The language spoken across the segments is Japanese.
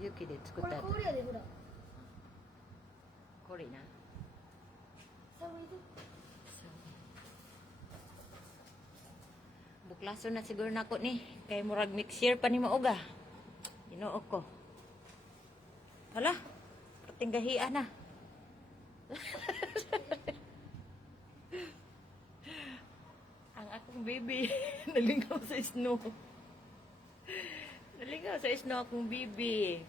雪で作ったやつ。これ氷やでほら。これna. Sabay ito. Buklaso na siguro na ako ni. Kay murag mixer pa ni Maoga. Ginoo ko. Hala, pating gahian na. Ang akong baby, nalingaw sa snow. Nalingaw sa snow akong baby.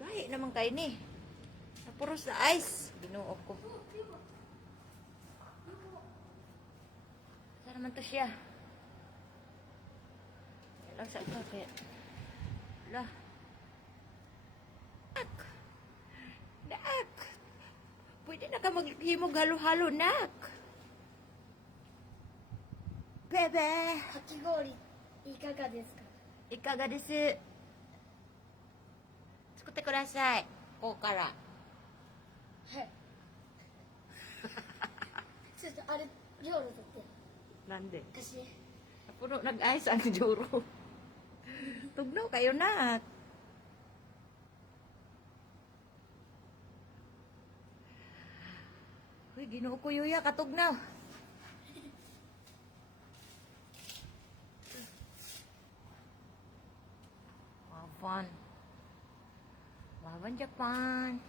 Gahi naman kayo ni. Napuros na ice. Ginoo ko. Saan naman to siya? Lang sa ito kaya. Lah. Nak. Nak. Pwede na ka maghimog halo-halo, nak. Bebe. かき氷いかがですか。いかがです。作ってください。ここから。はい。ちょっとあれ料理だって。なんで私。puno nag-ice ang juro. Tugnaw kayo na. Uy, ginoo ko yuya, katugnaw. Wawan. Wawan Japan.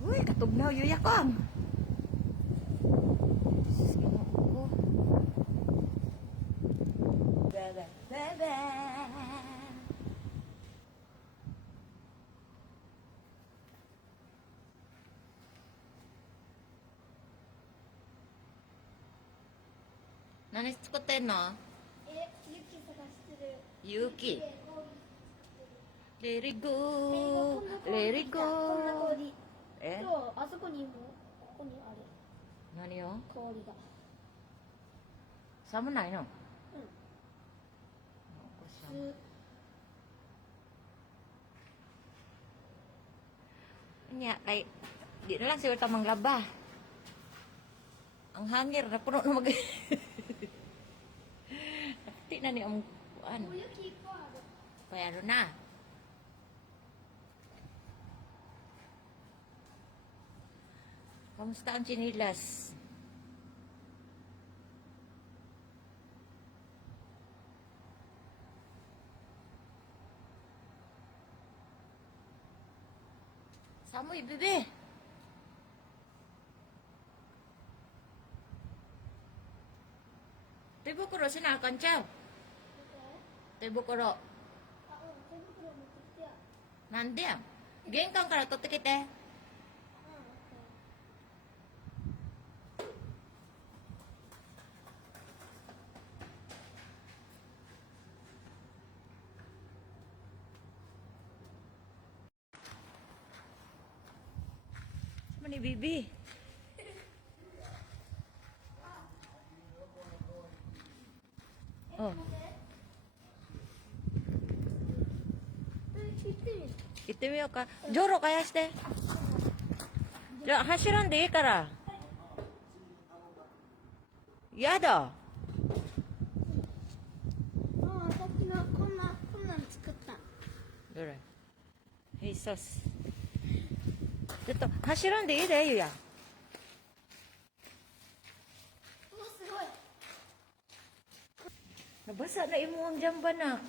Uy, katugnaw yuya kong. Bebe, bebe. Nani tsukutteんの？雪探してる。雪。Let it こ go, んな let it こんな go. 氷。え？そうあそこにもここにある何を？氷が。寒ないの？うん。Nya, kay di na lang siguro ta manglaba. Ang hangir na puno na mag. Di na ni ang kuan. 雪いっぱいある。 Pero na. Kamusta ang chinilas? Samoy, bebe. Tebukuro sinakan chow. Tebukuro. あ、うん、手袋持ってきてや。なんでやん。玄関から取ってきて。うん。Sama ni Bibi. Oh, 切ってみる。行ってみようか。ジョロ返して。じゃあ走らんでいいから。やだ。ああ、さっきのこんなん作った。どれ？ヘイソス。ちょっと走らんでいいで、ゆや。うわ、すごい。 Nabasa na imo ang jamba na.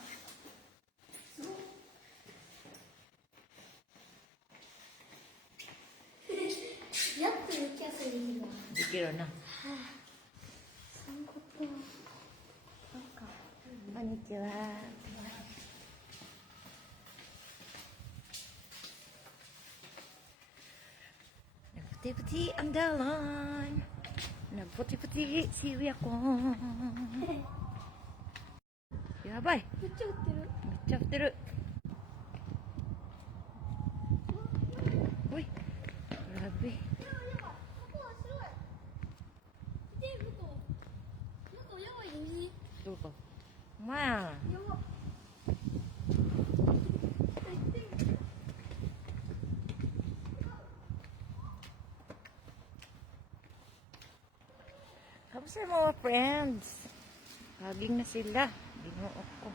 Yaってる気がする今。できるな。三個となんか。こんにちは。Nagputi-puti ang dalan. Nagputi-puti si Uya ko. Yabay. めっちゃ売ってる。めっちゃ降ってる。おい。ラブイ。どうか。まあ。Sa mga friends. Haging na sila. Binuok ko.